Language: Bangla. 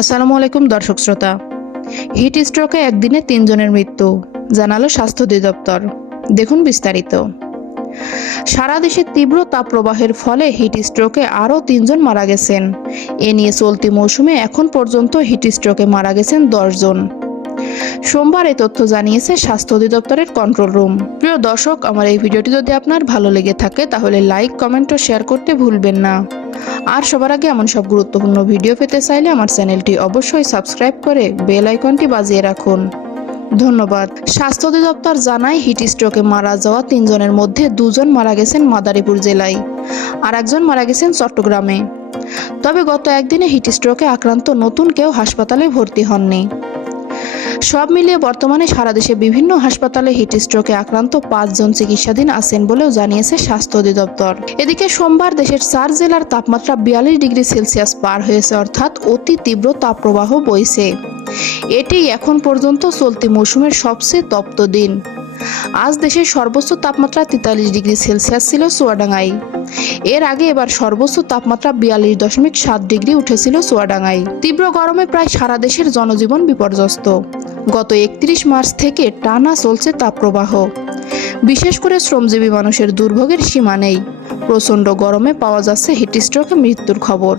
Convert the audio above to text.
আসসালামু আলাইকুম, দর্শক শ্রোতা। হিট স্ট্রোকে একদিনে তিনজনের মৃত্যু, জানালো স্বাস্থ্য অধিদপ্তর। দেখুন বিস্তারিত। সারা দেশে তীব্র তাপপ্রবাহের ফলে হিট স্ট্রোকে আরও তিনজন মারা গেছেন। এ নিয়ে চলতি মৌসুমে এখন পর্যন্ত হিট স্ট্রোকে মারা গেছেন দশজন সোমবার এই তথ্য জানিয়েছে স্বাস্থ্য অধিদপ্তরের কন্ট্রোল রুম। প্রিয় দর্শক, আমার এই ভিডিওটি যদি আপনার ভালো লেগে থাকে, তাহলে লাইক, কমেন্ট ও শেয়ার করতে ভুলবেন না। আর সবার আগে এমন সব গুরুত্বপূর্ণ ভিডিও পেতে চাইলে আমার চ্যানেলটি অবশ্যই সাবস্ক্রাইব করে বেল আইকনটি বাজিয়ে রাখুন। ধন্যবাদ। স্বাস্থ্য অধিদপ্তর জানায়, হিট স্ট্রোকে মারা যাওয়া তিনজনের মধ্যে দুজন মারা গেছেন মাদারীপুর জেলায়, আর একজন মারা গেছেন চট্টগ্রামে। তবে গত একদিনে হিট স্ট্রোকে আক্রান্ত নতুন কেউ হাসপাতালে ভর্তি হননি। সব মিলিয়ে বর্তমানে সারা দেশে বিভিন্ন হাসপাতালে হিট স্ট্রোকে আক্রান্ত পাঁচজন চিকিৎসাধীন আছেন বলেও জানিয়েছে স্বাস্থ্য অধিদপ্তর। এদিকে সোমবার দেশের চার জেলার তাপমাত্রা বিয়াল্লিশ ডিগ্রি সেলসিয়াস পার হয়েছে, অর্থাৎ অতি তীব্র তাপপ্রবাহ বইছে। এটি এখন পর্যন্ত চলতি মৌসুমের সবচেয়ে তপ্ত দিন। আজ দেশের সর্বোচ্চ তাপমাত্রা তেতাল্লিশ ডিগ্রি সেলসিয়াস ছিল চুয়াডাঙ্গায়। এর আগে এবার সর্বোচ্চ তাপমাত্রা বিয়াল্লিশ দশমিক সাত ডিগ্রি উঠেছিল চুয়াডাঙ্গায়। তীব্র গরমে প্রায় সারা দেশের জনজীবন বিপর্যস্ত। গত একত্রিশ মার্চ থেকে টানা চলছে তাপপ্রবাহ। বিশেষ করে শ্রমজীবী মানুষের দুর্ভোগের সীমা নেই। প্রচণ্ড গরমে পাওয়া যাচ্ছে হিটস্ট্রোকে মৃত্যুর খবর।